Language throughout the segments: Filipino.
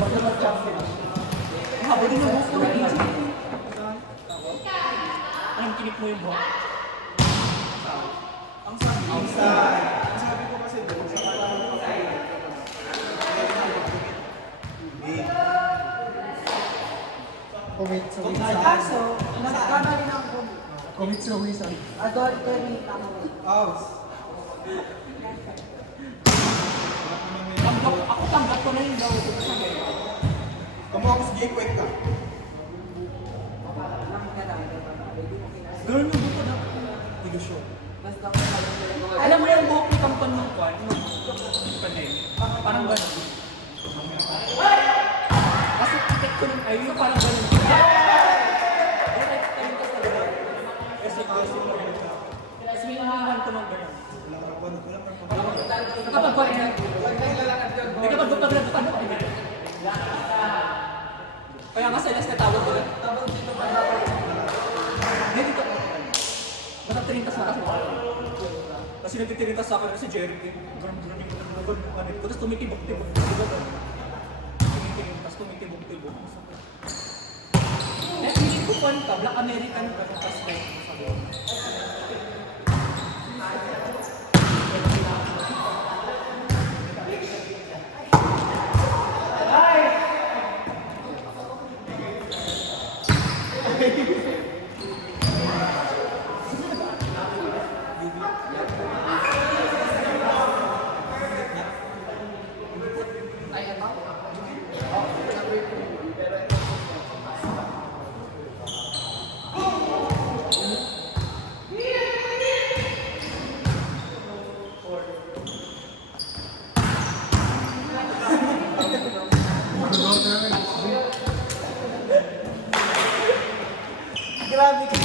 Habulin mo buhok mo. Anong kinip mo yung buhok? Ang sabi ko kasi doon, sa katawan ko kasi, Commit sa Kaso, nagkana rin ako. Commit sa Wisan. Adultery, tama mo. Aus. Tanggap ko na yung daw. Kamu ako sa gateway ka. Girl, yung buto na. Negosyo. Basta ko Alam mo yung buhok ni Kampan ng kwan? Yung pandemic. Parang gano'n. Kasi tiket ko nung ayun, parang gano'n. Kasi may iniwan ko ng gano'n. Kapag kwan niya, hindi kapag gupag-lagutan ako niya. Kaya nga sila sa tawag ko lang. Hindi dito. Matatirintas na kasi. Kasi nagtitirintas sa akin si Jerry. Tapos tumitibok-tibok. Tumitibok-tibok. Eh, hindi ko kwan ka. Black American ka. Tapos Grabe ka.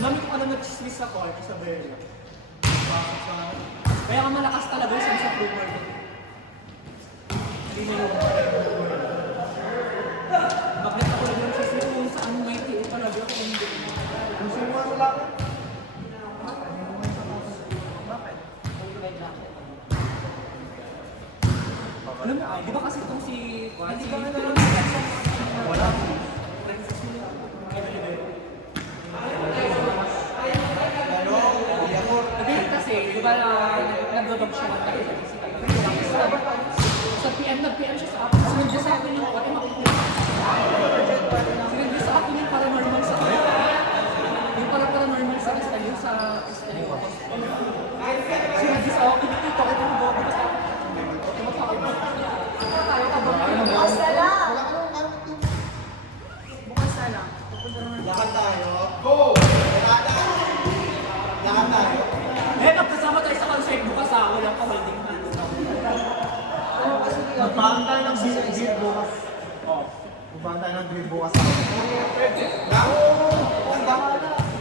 Mami ko alam nag-chismis ako sa Bella. Kaya ka malakas talaga yung sa rumor. Hindi na yung bakit ako lang yung chismis kung saan may tiyo talaga kung hindi. Kung sino mo sa lakad? Alam mo, di ba kasi itong si Kwan? Hindi ka na lang. Wala. Again kasi, di ba nag-dodog siya ng tayo sa PM, nag-PM siya sa akin. Sinadya sa akin yung Kwan, sinadya sa akin yung paranormal sa akin. Yung paranormal sa akin, yung sa Estelle. Sinadya sa akin, ito ko yung bobo sa akin. Bukas na lang. Bukas na lang. Lakad tayo. Go! Lakad tayo. Eh, magkasama tayo sa concert bukas walang pa-holding hands. Oo, kasi hindi ka. Magpaan tayo ng beer bukas. Magpaan tayo ng beer bukas.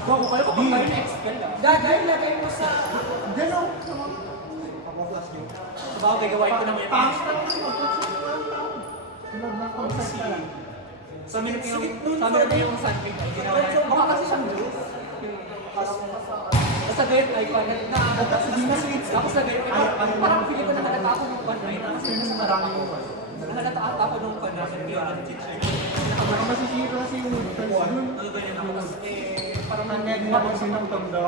Bago kayo kapag tayo na-expel Gagawin, lagay mo sa... Gano'n. Papa-flash nyo. Sa bagay, gawain ko naman yung Pangit na kasi mag-concert na lang tao. Sunod na concert ka lang. Sa minute yung Sunday na ginawa niya. Baka kasi siyang juice. Basta gayet ay pa na Hindi na sweets. tapos sa gayet parang feeling ko nakalata ako nung pan night. Kasi mas marami mo ba? Nakalata ata ako nung pan na sa Beyond Teacher. Baka masisira kasi yung friends dun. Ano ganyan ako. Tapos parang Nangyari na pag sinang tanda.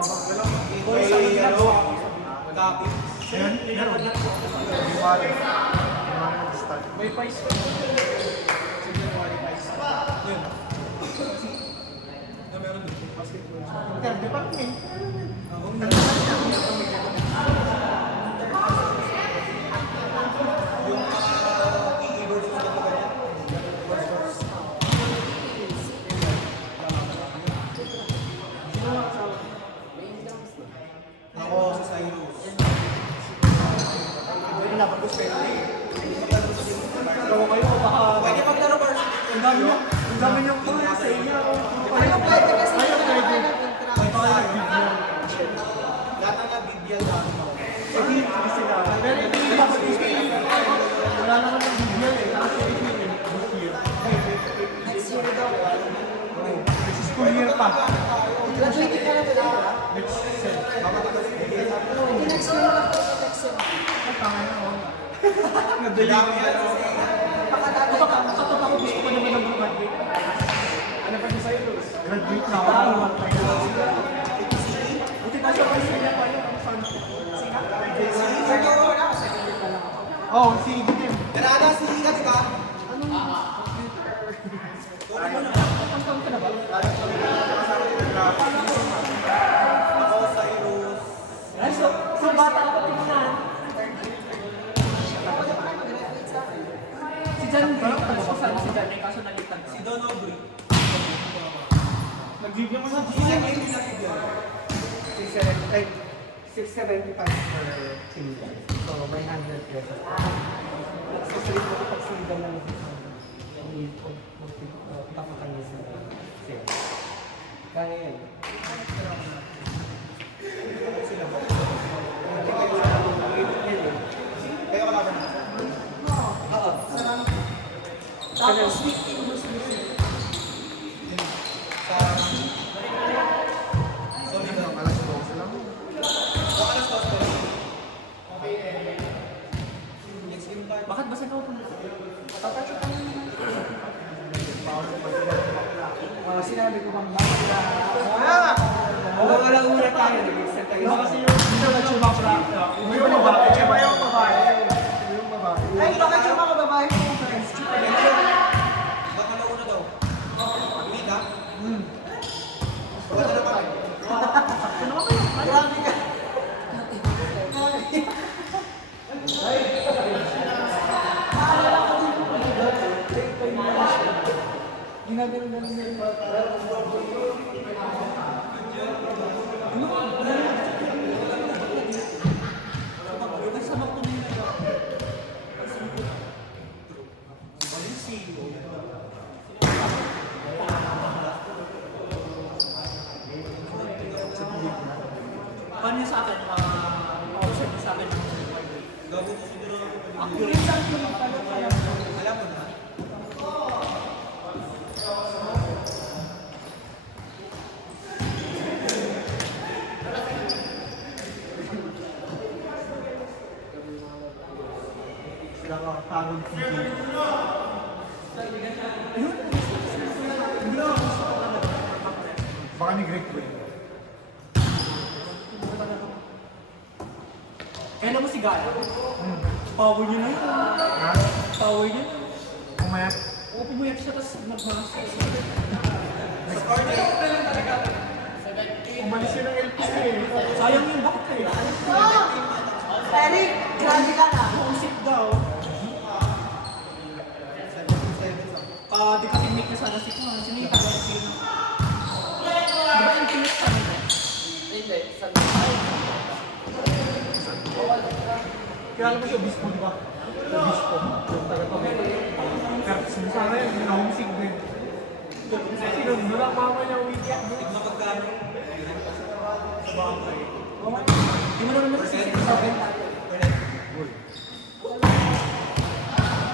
boy sa ginagawa ko. Magkapit. Yan, meron. January. January mag-start. May price ko. Na meron dito. Basketball. Interview pa rin eh. Yung e-versus na ito ganyan. Versus. Ako sa Cyrus. Pwede na pag-gusto. Tawa kayo baka Pwede maglaro varsity. Ang dami niyong mga sa inyo. Ano pwede kasi Ayaw pwede. Lahat ng nabibigyan namin ako. Sige, sige sila. Pero hindi nila wala naman ng bigyan eh. Kasi this year. next year daw. This is school year pa. Graduating ka na talaga. Next set. Tinext mo lang po sa text mo. Ang tanga na ako. Dami yan. Pakadagay ka. Kapag ako gusto ko naman ng graduate. Ano pa niya sa'yo, Luz? Graduate na ako. Buti pa siya kasi niya pa yun. Ang sana. Second year na ako, second year pa lang ako. Oh, si Gitim. Kanada, si Ika, di ba? Ang taon ka na ba? Ako, Cyrus. Ay, so bata ako tingnan. Pwede pa kayo mag-graduate sa akin. Si Jan, ano ko saan si Jan, eh, kaso nalitan ka. Si Don Aubrey. Nag-video mo sa Si Jack Amy na si Dion. 675 per kilo. So, may 100 pesos. Kasi rin ako pag sila lang tapakan niya sa sale. Kaya yan. Kayo ka naman. Tapos, with English music. Sorry ka. Alas 12 lang. Baka alas 12 pa. Next game tayo. Bakit ba sa ikaw kung Tatouch ka naman. Sinabi ko bang bakit na... Wala una tayo. Nag-exert tayo. Iba kasi yung... Hindi na chumapra. Iba yung babae. Iba yung babae. Iba yung babae. Ay, bakit yung mga babae mo friends? Baka nauna daw. Wait ha? Baka na naman. Grabe ka. Ginagaling-galing na rin. kasama ko na yun. Paano yun sa akin? Officer niya sa akin. Gago ko siguro. Accurate sa akin. Alam mo na. Sila ka pagod TV. Baka ni Greg Quinn. Kailan mo si Gala? Power niya na yun. Ha? Power niya na. Pumayat. Oo, pumayat siya, tapos nagmakas. Umalis yun ng LPC eh. Sayang yun, bakit kayo? Eric, grabe ka na. Nausip daw. Di ka teammate na sana si Kwan. Sino yung kagawin sino? Di ba yung teammate sa amin? Hindi, sa Kaya alam mo siya, Obispo, di ba? Obispo. Yung taga-pamilya. Pero sana yun, na-homesick din. Sino, doon ang mama niya weekend. Tignan magkano. Sa bagay. Di mo naman nasisip sa akin.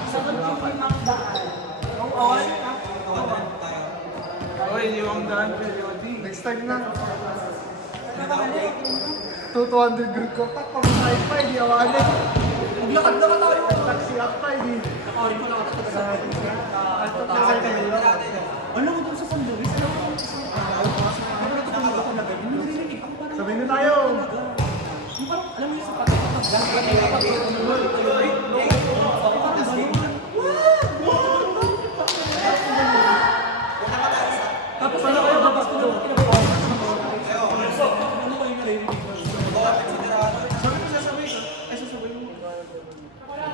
Sa mag-limang daan. Ang awal. Kawan tayo. Oy, yung daan periodi. Next time na. 200 group ko. Tak, pamasahin pa, hindi awanin. Maglakad na ka tayo. Taxi up pa, hindi. Nakarin ko lang ako sa Nakasal ka nila. Alam mo doon sa San Luis, alam mo doon sa San Luis. Ano natutulog ako na gano'n? Yung narinig ako parang... Sabihin na tayo. Yung parang, alam mo yung sa patik kapag gano'n ay kapag parang gano'n. Tapos ano kayo, babas ko naman kinabawa. Ano kayo narinig ko? Sabi ko sasabihin ko. Ay, sasabihin mo.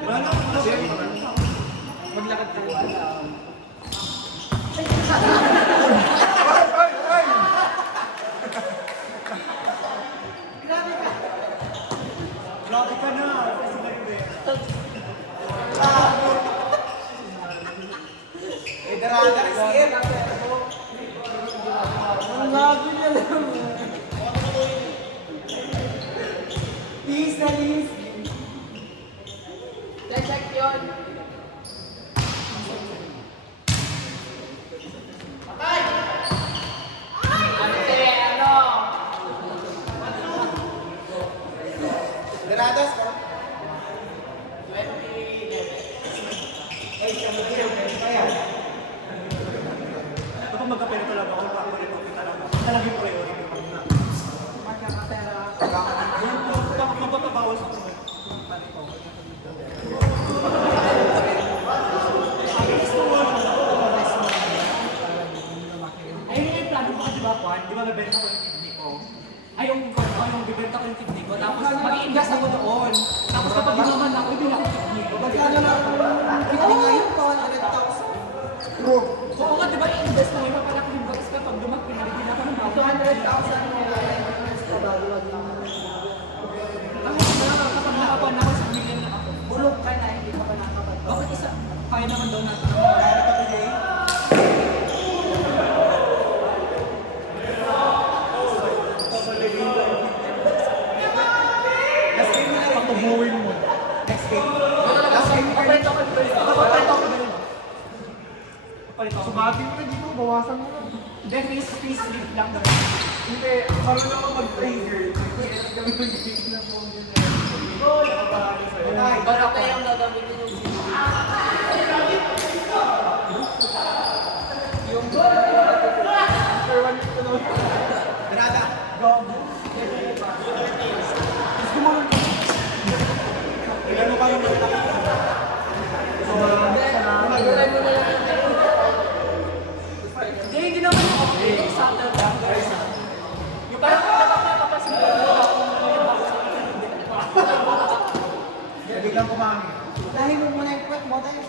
Wala na, Maglakad ka. grabe ka na. Kasi Gatas ko? Kapag magkapera talaga ako, papalit ko talaga. Talaga yung priority ko. Magkakapera. Magpapabawas ako. Ayun yung plano ko, di ba, Juan? Di ba, bebenta ko yung kidney ko? Ay, yung bibenta ko yung kidney ko. Tapos, mag-i-invest ako doon. Tapos, kapag yumaman ako, ibili ako yung kidney ko. Magkano lang kidney ngayon ko, 100,000. Oo nga, di ba, i-invest mo yung papalaki yung box kapag dumag, pinalitin ako ng bago. 200,000 mo i-invest ko bago maging Kapag nakakuha na ako sa million na ako. bulog ka na, hindi pa ka nakakapag. Bakit isa? Kaya naman daw natin. Last game mo na lang. Patubuhin mo. Next game. Papalit ako yung papalit ako yung papalit ako. Subatin mo na dito, bawasan mo na. Hindi, face lift lang daw. Hindi, marunong ako mag-trigger. Kami mag-trigger ng phone yun. Barako yung gagamitin yung sino. Granada. Ilan kayo malaki? Magulan mo na lang. Hindi naman yung ako. Yung subtle lang. guys. Yung parang nakakapasin ko yung bago sa akin. Biglang kumangin. Dahil mo muna yung kwet mo tayo.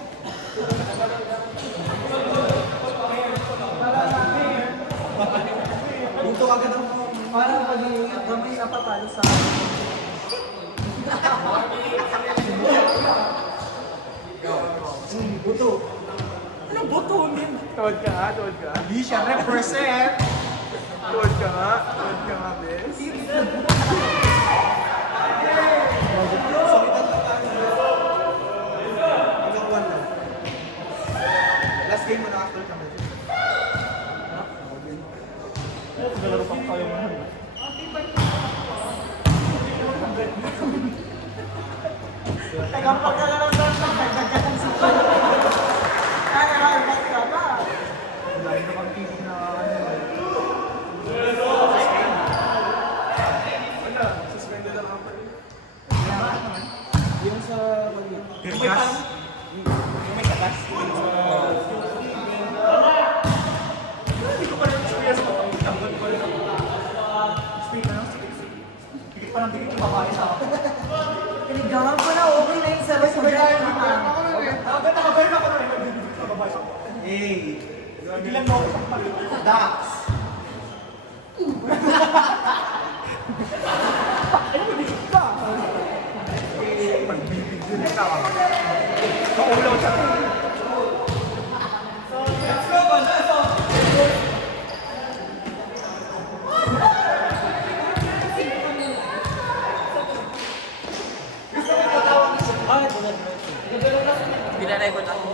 Dito agad ang Parang maging gamay na papalo sa buto. Anong boto? Hindi. Tuwad ka nga, tuwad ka. Hindi siya represent. Tuwad ka nga, bes. Hanggang 1 lang. Last game mo na after kami. Naglaro pa tayo mo. Teka, pagkakaroon doon sa nagdagdagan si Kaya ba't ka ba? Lain na pang TV na suspended ang company. Yung sa mali. Gas? May katas. Hindi ko pa rin experience ko. Tanggol ko rin ako. Speed na lang. Dikit pa ng dikit yung babae sa akin. Pinigawan ko na okay na yung sa restaurant naman. Nakabay na ako na rin. Sa babae sa akin. Hey. Bilang mo ako sa kapatid. Dax. Pagbibig din ikaw. Kaulaw siya. Binarecord ako.